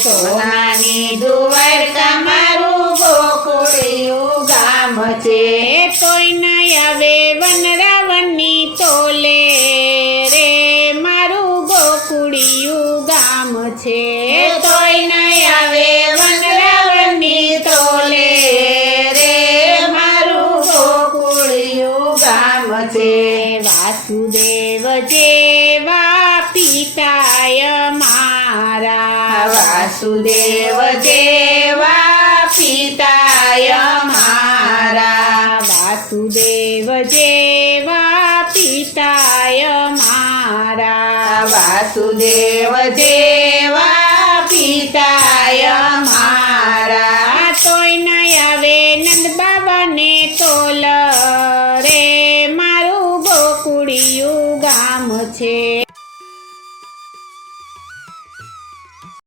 સોનાની દ્વારકા મારું ગોકુળિયું ગામ છે તોય ન આવે વનરાવનની તોલે રે મારું ગોકુળિયું ગામ છે તોય નહીં આવે વનરાવનની તોલે રે મારું ગોકુળિયું ગામ છે વાસુદેવ જેવા પિતાય મારા વાસુદેવ જે